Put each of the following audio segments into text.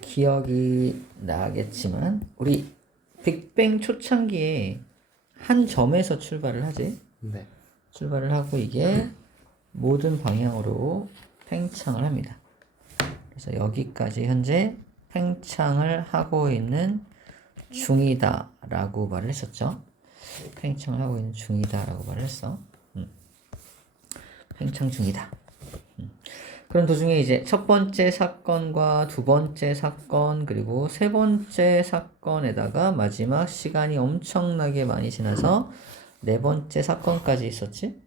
기억이 나겠지만 우리 빅뱅 초창기에 한 점에서 출발을 하지. 네. 출발을 하고 이게 모든 방향으로 팽창을 합니다. 그래서 여기까지 현재 팽창을 하고 있는 중이다 라고 말을 했었죠. 팽창을 하고 있는 중이다 라고 말을 했어. 팽창 중이다. 그런 도중에 이제 첫 번째 사건과 두 번째 사건 그리고 세 번째 사건에다가 마지막 시간이 엄청나게 많이 지나서 네 번째 사건까지 있었지.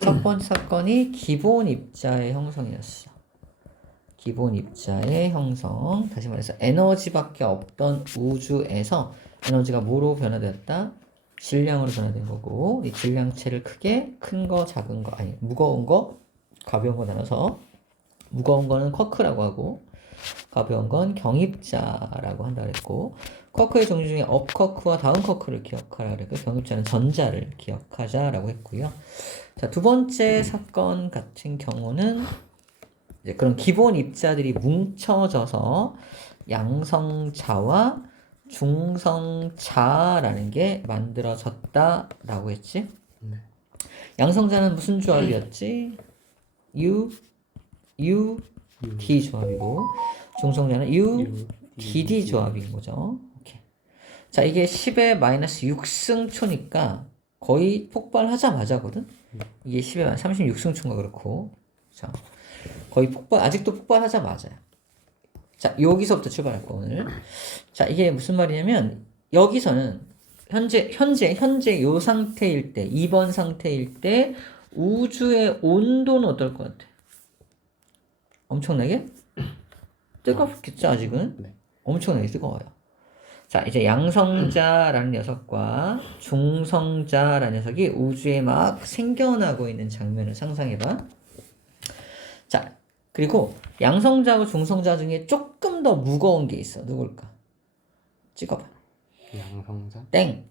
첫 번째 사건이 기본 입자의 형성이었어. 기본 입자의 형성. 다시 말해서 에너지밖에 없던 우주에서 에너지가 뭐로 변화되었다? 질량으로 변화된 거고, 이 질량체를 크게 큰 거, 작은 거, 아니 무거운 거, 가벼운 거 나눠서 무거운 거는 쿼크라고 하고 가벼운 건 경입자라고 한다 그랬고, 쿼크의 종류 중에 업 쿼크와 다운 쿼크를 기억하라 그랬고, 경입자는 전자를 기억하자라고 했고요. 자, 두 번째 사건 같은 경우는 이제 그런 기본 입자들이 뭉쳐져서 양성자와 중성자라는 게 만들어졌다라고 했지. 네. 양성자는 무슨 조합이었지? U, D 조합이고, 중성자는 U, DD 조합인 거죠. 오케이. 자, 이게 10의 마이너스 6승초니까 거의 폭발하자마자거든. 이게 10의 36승초인가 그렇고, 자, 거의 아직도 폭발하자마자야. 자, 여기서부터 출발할 거 오늘. 자, 이게 무슨 말이냐면 여기서는 현재 요 상태일 때, 2번 상태일 때 우주의 온도는 어떨 것 같아? 엄청나게 뜨겁겠죠, 아직은? 네. 엄청나게 뜨거워요. 자, 이제 양성자라는 녀석과 중성자라는 녀석이 우주에 막 생겨나고 있는 장면을 상상해봐. 자, 그리고 양성자하고 중성자 중에 조금 더 무거운 게 있어. 누굴까? 찍어봐. 양성자? 땡.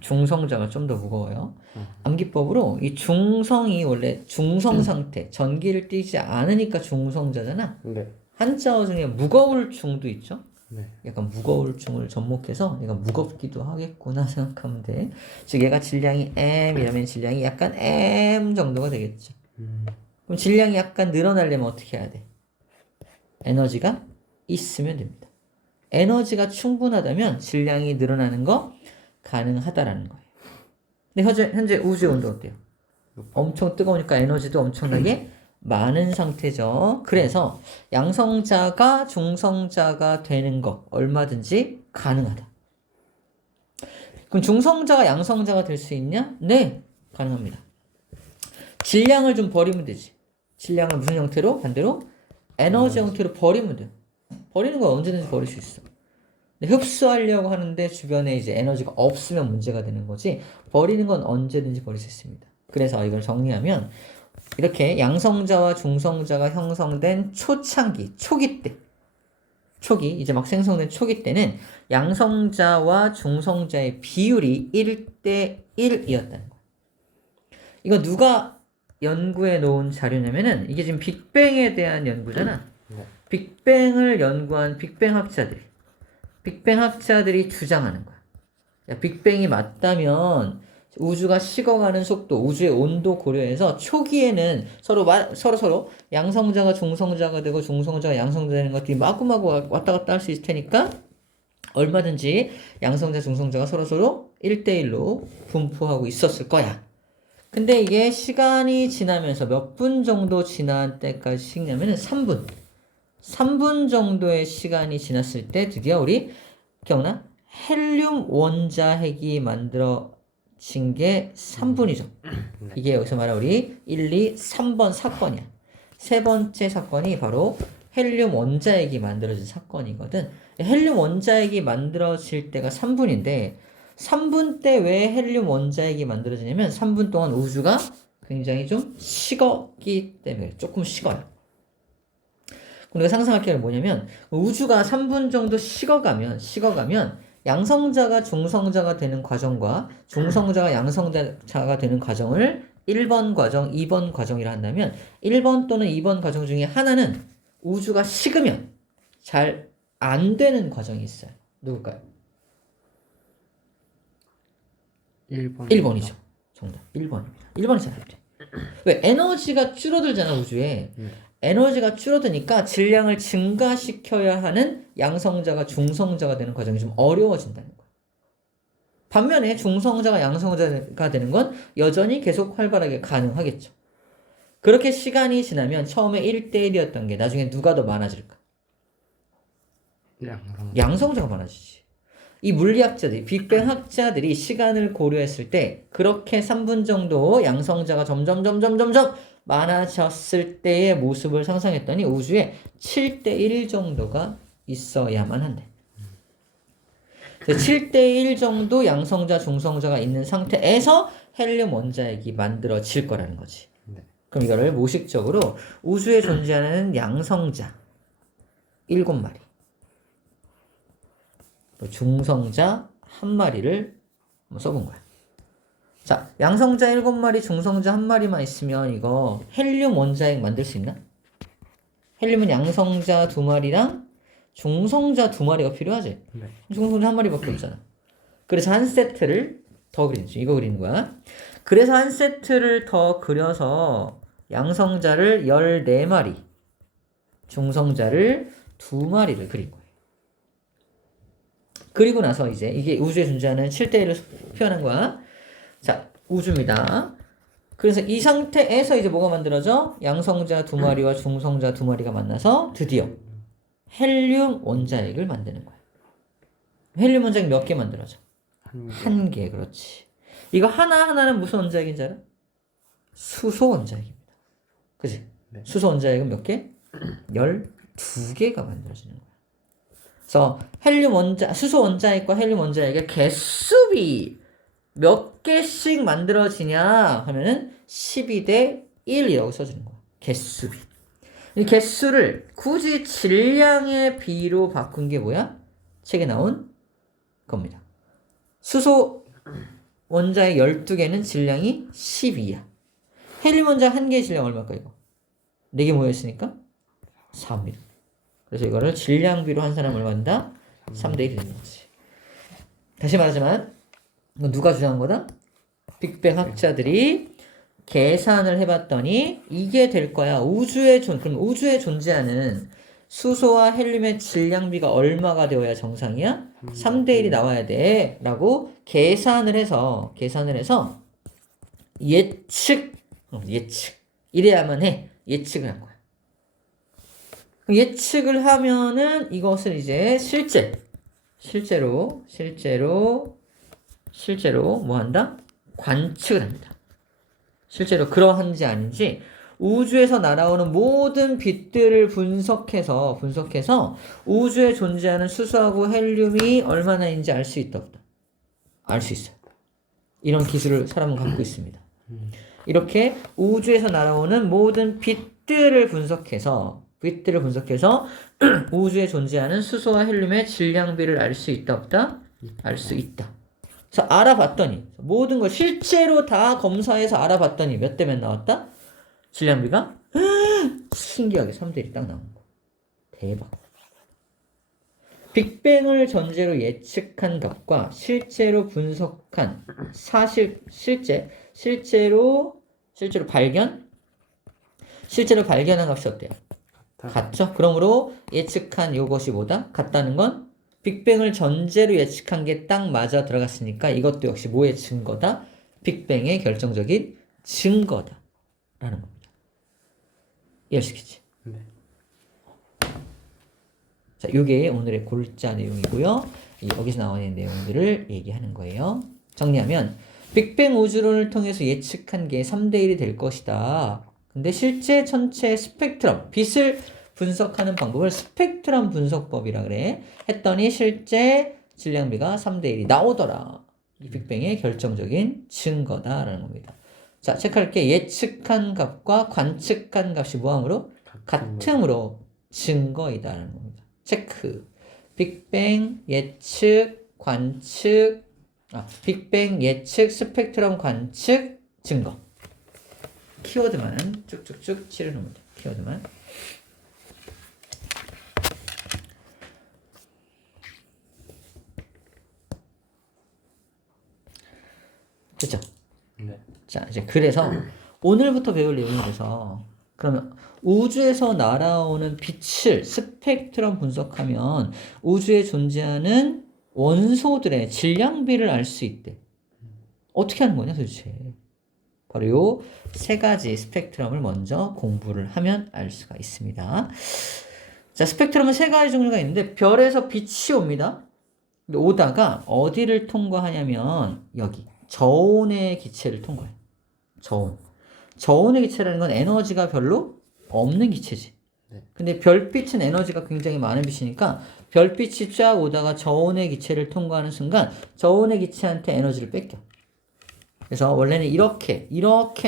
중성자가 좀 더 무거워요. 암기법으로 이 중성이 원래 중성 상태, 전기를 띠지 않으니까 중성자잖아. 네. 한자어 중에 무거울 중도 있죠. 네. 약간 무거울 중을 접목해서 얘가 무겁기도 하겠구나 생각하면 돼. 즉 얘가 질량이 m이라면 질량이 약간 m 정도가 되겠죠. 그럼 질량이 약간 늘어나려면 어떻게 해야 돼? 에너지가 있으면 됩니다. 에너지가 충분하다면 질량이 늘어나는 거 가능하다라는 거예요. 근데 현재 우주의 온도 어때요? 엄청 뜨거우니까 에너지도 엄청나게 많은 상태죠. 그래서 양성자가 중성자가 되는 거 얼마든지 가능하다. 그럼 중성자가 양성자가 될 수 있냐? 네, 가능합니다. 질량을 좀 버리면 되지. 질량을 무슨 형태로? 반대로 에너지 형태로 버리면 돼요. 버리는 건 언제든지 버릴 수 있어. 근데 흡수하려고 하는데 주변에 이제 에너지가 없으면 문제가 되는 거지, 버리는 건 언제든지 버릴 수 있습니다. 그래서 이걸 정리하면 이렇게 양성자와 중성자가 형성된 초창기, 초기 때, 이제 막 생성된 초기 때는 양성자와 중성자의 비율이 1대 1이었다는 거예요. 이거 누가 연구해 놓은 자료냐면은 이게 지금 빅뱅에 대한 연구잖아. 빅뱅을 연구한 빅뱅 학자들이 주장하는 거야. 야, 빅뱅이 맞다면 우주가 식어가는 속도, 우주의 온도 고려해서 초기에는 서로 양성자가 중성자가 되고 중성자가 양성자가 되는 것들이 마구마구 왔다 갔다 할 수 있을 테니까 얼마든지 양성자, 중성자가 서로 1대1로 분포하고 있었을 거야. 근데 이게 시간이 지나면서 몇 분 정도 지난 때까지 식냐면은 3분 정도의 시간이 지났을 때 드디어 우리 기억나? 헬륨 원자핵이 만들어진 게 3분이죠. 이게 여기서 말하는 우리 1, 2, 3번 사건이야. 세 번째 사건이 바로 헬륨 원자핵이 만들어진 사건이거든. 헬륨 원자핵이 만들어질 때가 3분인데 3분 때 왜 헬륨 원자핵이 만들어지냐면 3분 동안 우주가 굉장히 좀 식었기 때문에 조금 식어요. 우리가 상상할 게 뭐냐면 우주가 3분 정도 식어가면 양성자가 중성자가 되는 과정과 중성자가 양성자가 되는 과정을 1번 과정, 2번 과정이라 한다면 1번 또는 2번 과정 중에 하나는 우주가 식으면 잘 안 되는 과정이 있어요. 누굴까요? 1번. 1번이죠. 정답. 1번입니다. 1번이 잘 안 돼. 왜? 에너지가 줄어들잖아, 우주에. 에너지가 줄어드니까 질량을 증가시켜야 하는 양성자가 중성자가 되는 과정이 좀 어려워진다는 거야. 반면에 중성자가 양성자가 되는 건 여전히 계속 활발하게 가능하겠죠. 그렇게 시간이 지나면 처음에 1대1이었던 게 나중에 누가 더 많아질까? 양성자가 많아지지. 이 물리학자들이, 빅뱅 학자들이 시간을 고려했을 때 그렇게 3분 정도 양성자가 점점 많아졌을 때의 모습을 상상했더니 우주에 7대1 정도가 있어야만 한대. 7대1 정도 양성자, 중성자가 있는 상태에서 헬륨 원자핵이 만들어질 거라는 거지. 그럼 이거를 모식적으로 우주에 존재하는 양성자 7마리, 중성자 1마리를 써본 거야. 자, 양성자 7마리, 중성자 1마리만 있으면 이거 헬륨 원자핵 만들 수 있나? 헬륨은 양성자 2마리랑 중성자 2마리가 필요하지? 네. 중성자 1마리밖에 없잖아. 그래서 한 세트를 더 그리는 거지. 이거 그리는 거야. 그래서 한 세트를 더 그려서 양성자를 14마리, 중성자를 2마리를 그린 거예요. 그리고 나서 이제 이게 우주에 존재하는 7대1을 표현한 거야. 자, 우주입니다. 그래서 이 상태에서 이제 뭐가 만들어져? 양성자 2마리와 중성자 2마리가 만나서 드디어 헬륨 원자핵을 만드는 거야. 헬륨 원자핵 몇 개 만들어져? 한 개, 그렇지. 이거 하나하나는 무슨 원자핵인지 알아? 수소 원자핵입니다. 그치? 네. 수소 원자핵은 몇 개? 12개가 만들어지는 거야. 그래서 수소 원자핵과 헬륨 원자핵의 개수비 몇 개씩 만들어지냐 하면은 12대 1이라고 써주는 거야. 개수비. 이 개수를 굳이 질량의 비로 바꾼 게 뭐야? 책에 나온 겁니다. 수소 원자핵 12개는 질량이 12야. 헬륨 원자핵 1개의 질량 얼마일까 이거? 4개 모여있으니까 4입니다. 그래서 이거를 질량비로 한 사람 얼마인다? 3대1이 되는 거지. 다시 말하지만 이건 누가 주장한 거다? 빅뱅 학자들이 계산을 해봤더니 이게 될 거야. 그럼 우주에 존재하는 수소와 헬륨의 질량비가 얼마가 되어야 정상이야? 3대1이 나와야 돼. 라고 계산을 해서 예측. 이래야만 해. 예측을 한 거야. 예측을 하면은 이것을 이제 실제로 뭐 한다? 관측을 합니다. 실제로 그러한지 아닌지 우주에서 날아오는 모든 빛들을 분석해서 우주에 존재하는 수소하고 헬륨이 얼마나 있는지 알 수 있다 없다? 알 수 있어요. 이런 기술을 사람은 갖고 있습니다. 이렇게 우주에서 날아오는 모든 빛들을 분석해서 우주에 존재하는 수소와 헬륨의 질량비를 알 수 있다 없다? 알 수 있다. 그래서 알아봤더니 모든 걸 실제로 다 검사해서 알아봤더니 몇 대 몇 나왔다? 질량비가 신기하게 3대1이 딱 나온 거. 대박. 빅뱅을 전제로 예측한 값과 실제로 분석한 실제로 발견한 값이 어때요? 같죠? 그러므로 예측한 요것이 뭐다? 같다는 건 빅뱅을 전제로 예측한 게 딱 맞아 들어갔으니까 이것도 역시 뭐의 증거다? 빅뱅의 결정적인 증거다 라는 겁니다. 이해하시겠지? 네. 자, 요게 오늘의 골자 내용이고요. 여기서 나오는 내용들을 얘기하는 거예요. 정리하면 빅뱅 우주론을 통해서 예측한 게 3대1이 될 것이다. 근데 실제 천체의 스펙트럼, 빛을 분석하는 방법을 스펙트럼 분석법이라 그래. 했더니 실제 질량비가 3대1이 나오더라. 이 빅뱅의 결정적인 증거다라는 겁니다. 자, 체크할게. 예측한 값과 관측한 값이 뭐함으로? 같음으로 증거이다라는 겁니다. 체크. 빅뱅 예측 빅뱅 예측 스펙트럼 관측 증거. 키워드만 쭉쭉쭉 칠해놓으면 돼. 키워드만. 그죠? 네. 자, 이제 그래서 오늘부터 배울 내용이 돼서 그러면 우주에서 날아오는 빛을 스펙트럼 분석하면 우주에 존재하는 원소들의 질량비를 알 수 있대. 어떻게 하는 거냐 도대체? 바로 요 세 가지 스펙트럼을 먼저 공부를 하면 알 수가 있습니다. 자, 스펙트럼은 세 가지 종류가 있는데 별에서 빛이 옵니다. 근데 오다가 어디를 통과하냐면 여기 저온의 기체를 통과해요. 저온. 저온의 기체라는 건 에너지가 별로 없는 기체지. 네. 근데 별빛은 에너지가 굉장히 많은 빛이니까 별빛이 쫙 오다가 저온의 기체를 통과하는 순간 저온의 기체한테 에너지를 뺏겨. 그래서 원래는 이렇게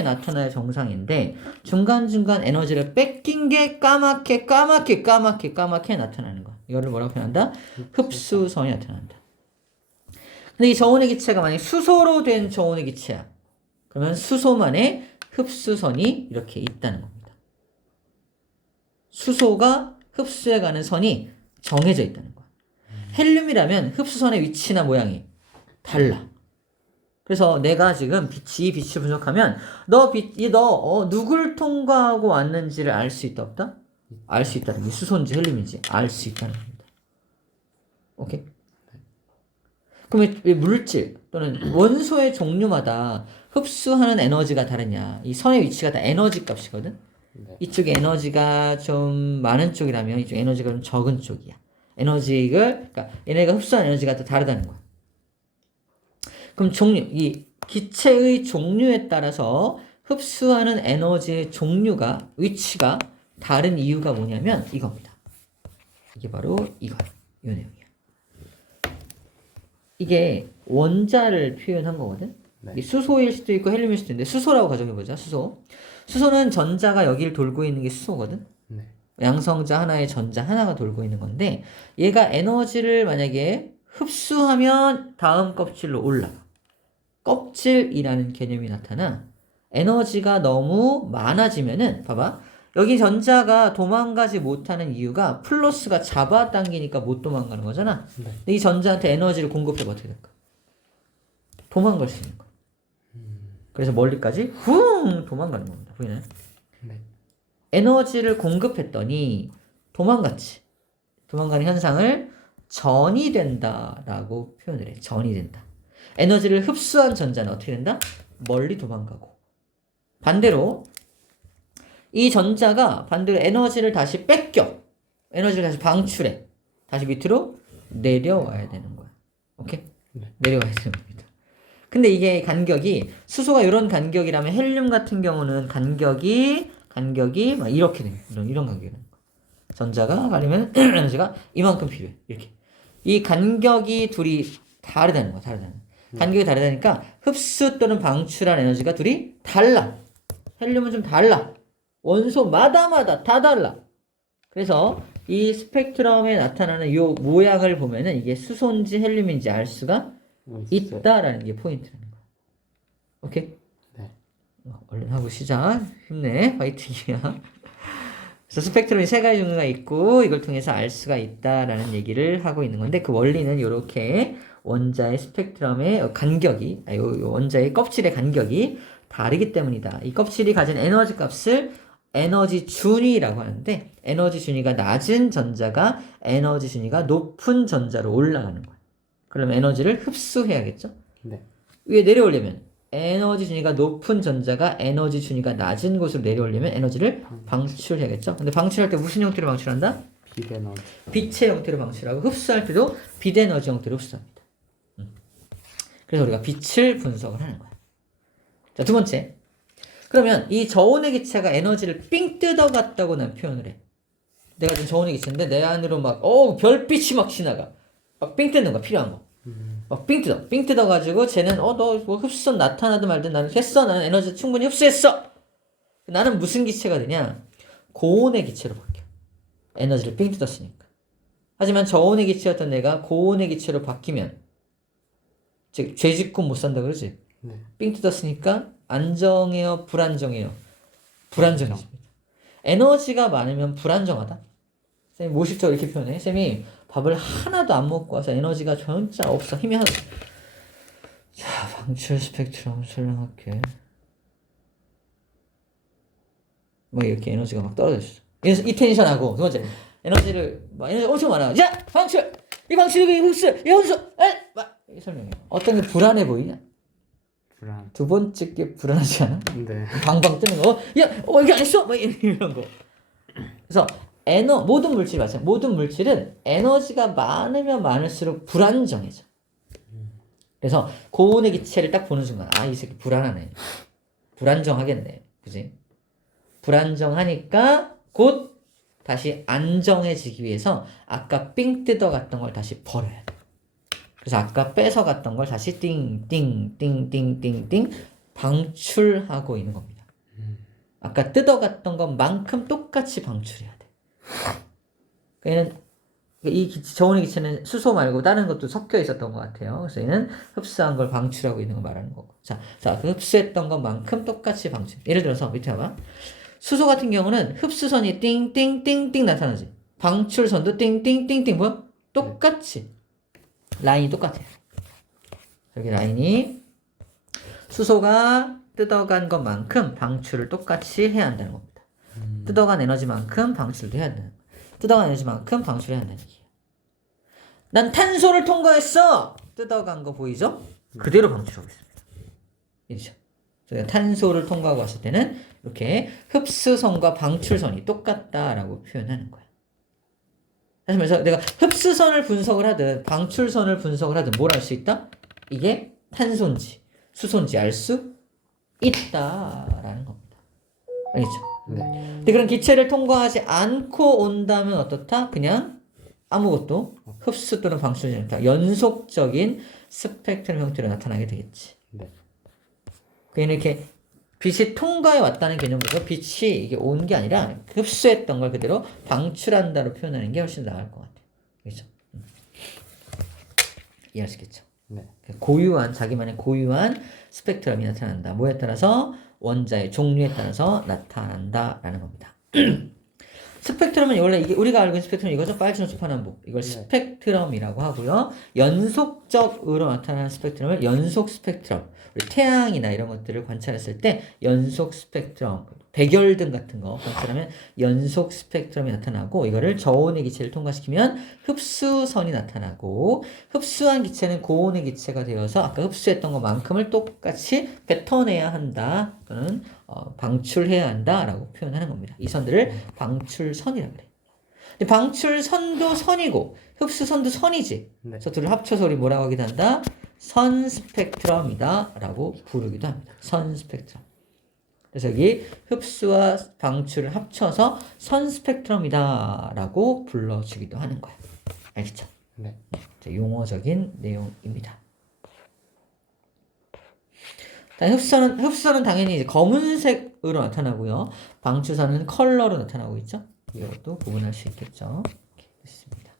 나타나야 정상인데 중간중간 에너지를 뺏긴 게 까맣게 나타나는 거야. 이거를 뭐라고 표현한다? 흡수선이 나타난다. 근데 이 저온의 기체가 만약 수소로 된 저온의 기체야. 그러면 수소만의 흡수선이 이렇게 있다는 겁니다. 수소가 흡수해가는 선이 정해져 있다는 거야. 헬륨이라면 흡수선의 위치나 모양이 달라. 그래서 내가 지금 이 빛을 분석하면 너 누굴 통과하고 왔는지를 알 수 있다 없다? 알 수 있다는 게 수소인지 헬륨인지 알 수 있다는 겁니다. 오케이? 그럼 왜 물질 또는 원소의 종류마다 흡수하는 에너지가 다르냐? 이 선의 위치가 다 에너지 값이거든. 네. 이쪽에 에너지가 좀 많은 쪽이라면 이쪽 에너지가 좀 적은 쪽이야. 그러니까 얘네가 흡수하는 에너지가 다 다르다는 거야. 그럼 이 기체의 종류에 따라서 흡수하는 에너지의 위치가 다른 이유가 뭐냐면 이겁니다. 이게 바로 이거야. 이 내용이야. 이게 원자를 표현한 거거든. 네. 이게 수소일 수도 있고 헬륨일 수도 있는데 수소라고 가정해보자. 수소는 전자가 여기를 돌고 있는 게 수소거든. 네. 양성자 하나에 전자 하나가 돌고 있는 건데 얘가 에너지를 만약에 흡수하면 다음 껍질로 올라가. 껍질이라는 개념이 나타나. 에너지가 너무 많아지면은 봐봐. 여기 전자가 도망가지 못하는 이유가 플러스가 잡아당기니까 못 도망가는 거잖아. 네. 근데 이 전자한테 에너지를 공급해봐 어떻게 될까? 도망갈 수 있는 거야. 그래서 멀리까지 쿵 도망가는 겁니다. 보이나요? 네. 에너지를 공급했더니 도망갔지. 도망가는 현상을 전이 된다라고 표현을 해. 전이 된다. 에너지를 흡수한 전자는 어떻게 된다? 멀리 도망가고. 반대로 이 전자가 반대로 에너지를 다시 뺏겨. 에너지를 다시 방출해. 다시 밑으로 내려와야 되는 거야. 오케이? 네. 내려와야 되는 겁니다. 근데 이게 간격이 수소가 이런 간격이라면 헬륨 같은 경우는 간격이 막 이렇게 돼. 이런 간격이라는 거. 전자가 가려면 에너지가 이만큼 필요해. 이렇게. 이 간격이 둘이 다르다는 거야. 간격이 다르다니까 흡수 또는 방출한 에너지가 둘이 달라. 헬륨은 좀 달라. 원소마다 다 달라. 그래서 이 스펙트럼에 나타나는 이 모양을 보면은 이게 수소인지 헬륨인지 알 수가 있다라는 게 포인트라는 거야. 오케이? 네. 얼른 하고 시작. 힘내. 파이팅이야. 그래서 스펙트럼이 세 가지 종류가 있고 이걸 통해서 알 수가 있다라는 얘기를 하고 있는 건데 그 원리는 이렇게 원자의 스펙트럼의 간격이 원자의 껍질의 간격이 다르기 때문이다. 이 껍질이 가진 에너지 값을 에너지 준위라고 하는데 에너지 준위가 낮은 전자가 에너지 준위가 높은 전자로 올라가는 거야. 그러면 에너지를 흡수해야겠죠? 네. 위에 내려오려면 에너지 준위가 높은 전자가 에너지 준위가 낮은 곳으로 내려오려면 에너지를 방출해야겠죠? 근데 방출할 때 무슨 형태로 방출한다? 빛에너지. 빛의 형태로 방출하고 흡수할 때도 빛에너지 형태로 흡수합니다. 그래서 우리가 빛을 분석을 하는 거야. 자, 두 번째. 그러면 이 저온의 기체가 에너지를 삥 뜯어갔다고 난 표현을 해. 내가 지금 저온의 기체인데 내 안으로 별빛이 막 지나가. 막 삥 뜯는 거야, 필요한 거. 막 삥 뜯어가지고 쟤는 너 뭐 흡수선 나타나든 말든 나는 했어. 나는 에너지 충분히 흡수했어. 나는 무슨 기체가 되냐? 고온의 기체로 바뀌어. 에너지를 삥 뜯었으니까. 하지만 저온의 기체였던 내가 고온의 기체로 바뀌면 즉 죄 짓고 못 산다 그러지? 네. 삥 뜯었으니까 안정해요? 불안정해요? 불안정해집니다. 에너지가 많으면 불안정하다? 쌤이 모식적으로 이렇게 표현해. 쌤이 밥을 하나도 안 먹고 와서 에너지가 진짜 없어. 힘이 하나도. 자, 방출 스펙트럼 설명할게. 막 이렇게 에너지가 막 떨어져 있어. 그래서 이 텐션하고 두 번째 에너지를 막 에너지 엄청 많아. 자 방출 이 방출 이 흡수 이 흡수 막 이렇게 설명해. 어떤 게 불안해 보이냐? 불안. 두 번째 게 불안하지 않아? 네. 방방 뜨는 거. 이게 안 했어? 막 이런 거. 그래서 모든 물질이 마찬가지. 모든 물질은 에너지가 많으면 많을수록 불안정해져. 그래서 고온의 기체를 딱 보는 순간 이 새끼 불안하네. 불안정하겠네. 그지? 불안정하니까 곧 다시 안정해지기 위해서 아까 삥 뜯어갔던 걸 다시 버려야 돼. 그래서 아까 뺏어갔던 걸 다시 띵띵띵띵띵띵 방출하고 있는 겁니다. 아까 뜯어갔던 것만큼 똑같이 방출해야 돼. 얘는 이 저온의 기체는 수소 말고 다른 것도 섞여 있었던 것 같아요. 그래서 얘는 흡수한 걸 방출하고 있는 거 말하는 거고. 자, 그 흡수했던 것만큼 똑같이 방출. 예를 들어서 밑에 봐봐. 수소 같은 경우는 흡수선이 띵띵띵띵 나타나지. 방출선도 띵띵띵띵 뭐야? 똑같이. 라인이 똑같아요. 여기 라인이 수소가 뜯어간 것만큼 방출을 똑같이 해야 한다는 겁니다. 뜯어간 에너지만큼 방출도 해야 한다는 거예요. 뜯어간 에너지만큼 방출해야 한다는 얘기예요. 난 탄소를 통과했어! 뜯어간 거 보이죠? 그대로 방출하고 있습니다. 이렇죠. 탄소를 통과하고 왔을 때는 이렇게 흡수선과 방출선이 똑같다라고 표현하는 거야. 다시 말해서 내가 흡수선을 분석을 하든 방출선을 분석을 하든 뭘 알 수 있다? 이게 탄소인지 수소인지 알 수 있다라는 겁니다. 알겠죠? 네. 근데 그런 기체를 통과하지 않고 온다면 어떻다? 그냥 아무것도 흡수 또는 방출되지 않다. 연속적인 스펙트럼 형태로 나타나게 되겠지. 네. 그냥 이렇게 빛이 통과해 왔다는 개념보다 빛이 이게 온 게 아니라 흡수했던 걸 그대로 방출한다로 표현하는 게 훨씬 나을 것 같아요. 그렇죠? 이해하시겠죠? 네. 고유한 자기만의 고유한 스펙트럼이 나타난다. 뭐에 따라서? 원자의 종류에 따라서 나타난다라는 겁니다. 스펙트럼은 원래 이게 우리가 알고 있는 스펙트럼 이거죠. 빨주노초 파남보. 이걸 스펙트럼이라고 하고요. 연속적으로 나타나는 스펙트럼을 연속 스펙트럼. 우리 태양이나 이런 것들을 관찰했을 때 연속 스펙트럼, 백열등 같은 거 관찰하면 연속 스펙트럼이 나타나고 이거를 저온의 기체를 통과시키면 흡수선이 나타나고 흡수한 기체는 고온의 기체가 되어서 아까 흡수했던 것만큼을 똑같이 뱉어내야 한다 또는 방출해야 한다라고 표현하는 겁니다. 이 선들을 방출선이라고 그래. 근데 방출선도 선이고 흡수선도 선이지. 네. 그래서 둘을 합쳐서 우리 뭐라고 하기도 한다? 선 스펙트럼이다 라고 부르기도 합니다. 선 스펙트럼. 그래서 여기 흡수와 방출을 합쳐서 선 스펙트럼이다 라고 불러주기도 하는 거야. 알겠죠? 네. 용어적인 내용입니다. 흡수선은 당연히 이제 검은색으로 나타나고요. 방출선은 컬러로 나타나고 있죠. 이것도 구분할 수 있겠죠. 이렇게 됐습니다.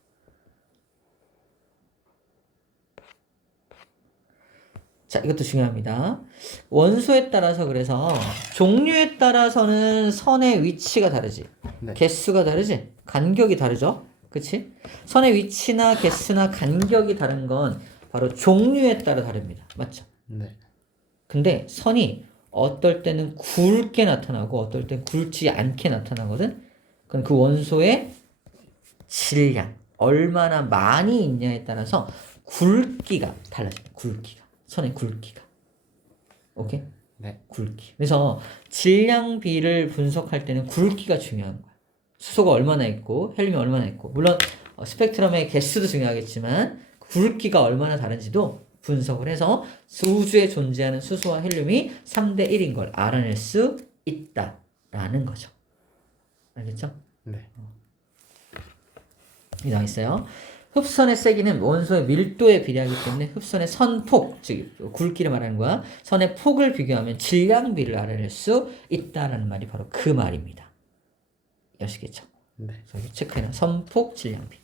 자, 이것도 중요합니다. 원소에 따라서 그래서 종류에 따라서는 선의 위치가 다르지. 네. 개수가 다르지. 간격이 다르죠. 그치? 선의 위치나 개수나 간격이 다른 건 바로 종류에 따라 다릅니다. 맞죠? 네. 근데 선이 어떨 때는 굵게 나타나고 어떨 때는 굵지 않게 나타나거든. 그건 그 원소의 질량, 얼마나 많이 있냐에 따라서 굵기가 달라집니다. 굵기가. 선의 굵기가. 오케이? 네. 굵기. 그래서 질량비를 분석할 때는 굵기가 중요한 거야. 수소가 얼마나 있고 헬륨이 얼마나 있고 물론 스펙트럼의 개수도 중요하겠지만 굵기가 얼마나 다른지도 분석을 해서 우주에 존재하는 수소와 헬륨이 3대 1인 걸 알아낼 수 있다라는 거죠. 알겠죠? 네. 여기 나와 있어요. 흡선의 세기는 원소의 밀도에 비례하기 때문에 흡선의 선폭, 즉 굵기를 말하는 거야. 선의 폭을 비교하면 질량비를 알아낼 수 있다라는 말이 바로 그 말입니다. 아시겠죠? 네. 그래서 체크해놔. 선폭, 질량비.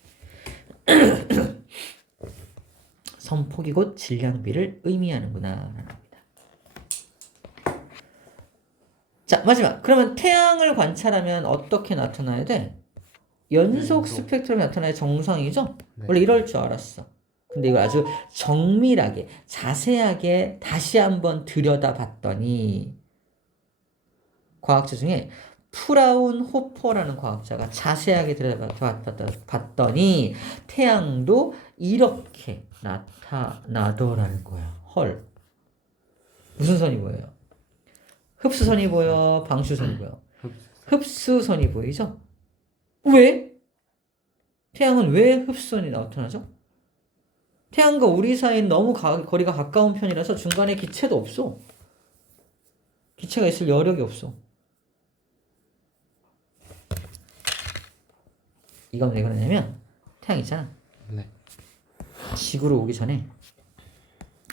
선폭이 곧 질량비를 의미하는구나 라는 겁니다. 자, 마지막. 그러면 태양을 관찰하면 어떻게 나타나야 돼? 연속 스펙트럼이 나타나야 정상이죠? 네. 원래 이럴 줄 알았어. 근데 이걸 아주 정밀하게 자세하게 다시 한번 들여다봤더니 과학자 중에 프라운호퍼라는 과학자가 자세하게 들여다봤더니 태양도 이렇게 나타나더라는 거야. 헐. 무슨 선이 보여요? 흡수선이 보여? 방출선이 보여? 흡수선이 보이죠? 왜? 태양은 왜 흡수선이 나타나죠? 태양과 우리 사이는 너무 거리가 가까운 편이라서 중간에 기체도 없어. 기체가 있을 여력이 없어. 이건 왜 그러냐면 태양 있잖아. 네. 지구로 오기 전에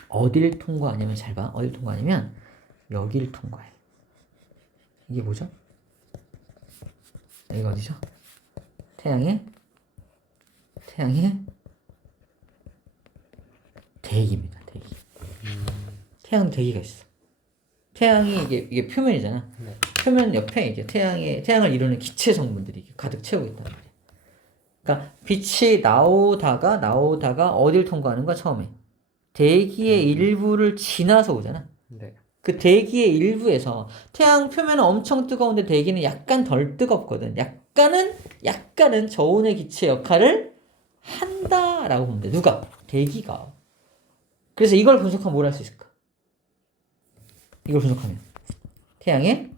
어딜 통과하냐면 잘 봐. 어딜 통과하냐면 여길 통과해. 이게 뭐죠? 여기가 어디죠? 태양의 대기입니다. 대기. 태양 대기가 있어. 태양이 이게 표면이잖아. 네. 표면 옆에 이게 태양을 이루는 기체 성분들이 가득 채우고 있단 말이야. 그러니까 빛이 나오다가 어딜 통과하는 거야 처음에? 대기의 일부를 지나서 오잖아. 네. 그 대기의 일부에서 태양 표면은 엄청 뜨거운데 대기는 약간 덜 뜨겁거든. 약간은 저온의 기체 역할을 한다라고 보면 돼. 누가? 대기가. 그래서 이걸 분석하면 뭘 할 수 있을까? 이걸 분석하면 태양의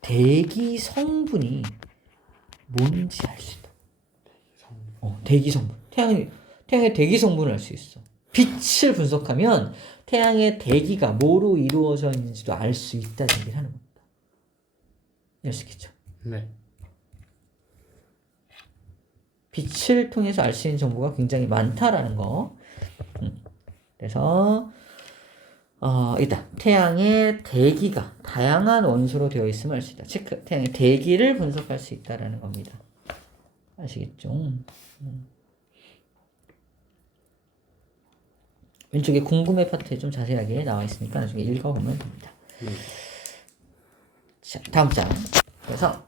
대기 성분이 뭔지 알 수 있다. 대기 성분. 태양의 대기 성분을 알 수 있어. 빛을 분석하면 태양의 대기가 뭐로 이루어져 있는지도 알 수 있다는 얘기를 하는 겁니다. 이해할 수 있겠죠? 네. 빛을 통해서 알 수 있는 정보가 굉장히 많다라는 거. 그래서 일단 태양의 대기가 다양한 원소로 되어 있음을 알 수 있다. 즉 태양의 대기를 분석할 수 있다라는 겁니다. 아시겠죠? 왼쪽에 궁금해 파트에 좀 자세하게 나와 있으니까 나중에 읽어보면 됩니다. 자, 다음 장. 그래서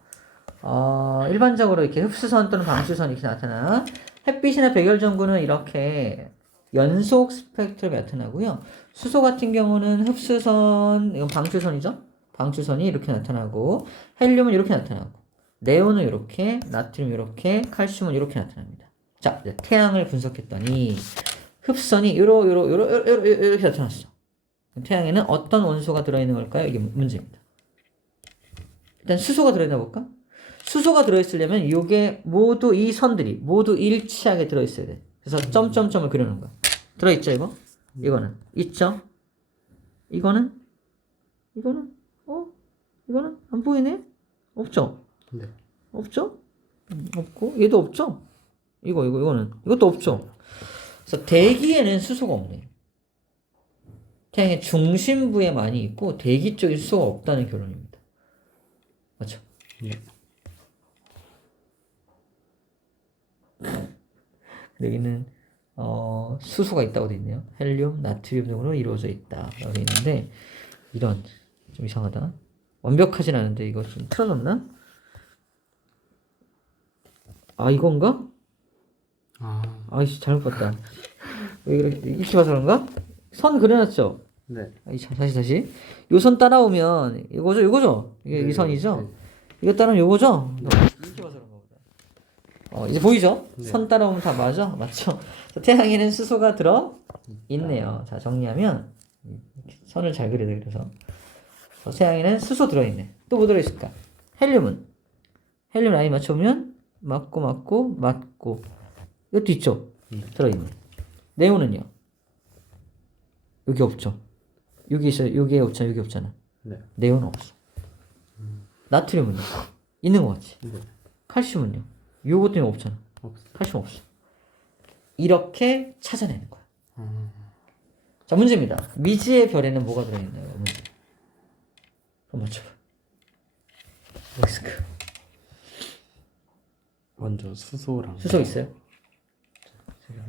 일반적으로 이렇게 흡수선 또는 방출선 이렇게 나타나. 햇빛이나 백열전구는 이렇게 연속 스펙트럼이 나타나고요. 수소 같은 경우는 흡수선, 이건 방출선이죠? 방출선이 이렇게 나타나고, 헬륨은 이렇게 나타나고, 네온은 이렇게, 나트륨 이렇게, 칼슘은 이렇게 나타납니다. 자, 이제 태양을 분석했더니 흡선이 이렇게 나타났어. 태양에는 어떤 원소가 들어있는 걸까요? 이게 문제입니다. 일단 수소가 들어있나 볼까? 수소가 들어있으려면 이게 모두 이 선들이 모두 일치하게 들어있어야 돼. 그래서 점점점을 그려놓은 거야. 들어있죠 이거? 이거는 있죠? 이거는 이거는 안 보이네? 없죠? 네. 없죠? 없고 얘도 없죠? 이거는 이것도 없죠? 그래서 대기에는 수소가 없네. 태양의 중심부에 많이 있고 대기 쪽에 수소가 없다는 결론입니다. 맞죠? 네. 여기는 수소가 있다고 돼 있네요. 헬륨, 나트륨 등으로 이루어져 있다라고 돼 있는데 이런 좀 이상하다. 완벽하진 않은데 이거 좀 틀어놓나? 이건가? 아이씨 잘못 봤다. 왜 이렇게 이렇게 봐서 그런가? 선 그려놨죠? 네. 다시. 요 선 따라오면 이거죠? 이게 네, 이 선이죠? 네. 이거 따라오면 요거죠? 이렇게 봐서 그런가 보다. 이제 보이죠? 네. 선 따라오면 다 맞죠? 태양에는 수소가 들어 있네요. 자, 정리하면 선을 잘 그려야 돼. 그래서 태양에는 수소 들어있네. 또 뭐 들어있을까? 헬륨 라인 맞춰보면 맞고 이것도 있죠? 들어있네. 네온은요? 여기 없죠? 여기 있어요. 여기에 없잖아. 여기 없잖아. 네. 네온은 없어. 나트륨은요? 있는 것 같지? 네. 칼슘은요? 요것 때문에 없잖아. 칼슘 없어. 이렇게 찾아내는 거야. 자, 문제입니다. 미지의 별에는 뭐가 들어있나요? 문제. 한번 맞춰봐. 엑스크. 먼저 수소랑 수소 있어요?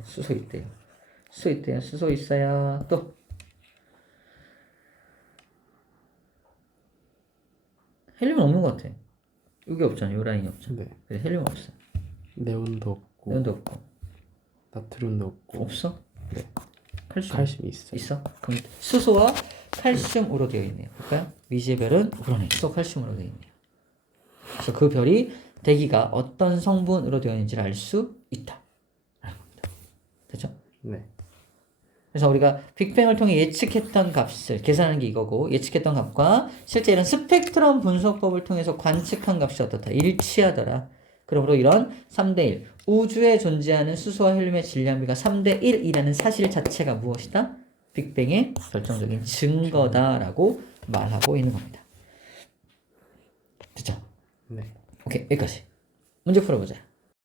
수소 있대요. 수소 있어야 또 헬륨은 없는 것 같아. 여기 없잖아. 요 라인이 없잖아. 네. 그래서 헬륨 없어. 네온도 없고 네온도 없고 나트륨도 없고. 없어? 네. 칼슘 칼슘이 있어요. 있어? 그럼 수소와 칼슘으로 되어 있네요. 볼까요? 미지의 별은 그러네. 수소 칼슘으로 되어 있네요. 그래서 그 별이 대기가 어떤 성분으로 되어 있는지를 알 수 있다. 라는 겁니다. 됐죠? 네. 그래서 우리가 빅뱅을 통해 예측했던 값을 계산하는 게 이거고, 예측했던 값과 실제 이런 스펙트럼 분석법을 통해서 관측한 값이 어떻다? 일치하더라. 그러므로 이런 3대1, 우주에 존재하는 수소와 헬륨의 질량비가 3대1이라는 사실 자체가 무엇이다? 빅뱅의 결정적인 증거다라고 말하고 있는 겁니다. 됐죠? 네. 오케이, 여기까지. 문제 풀어보자.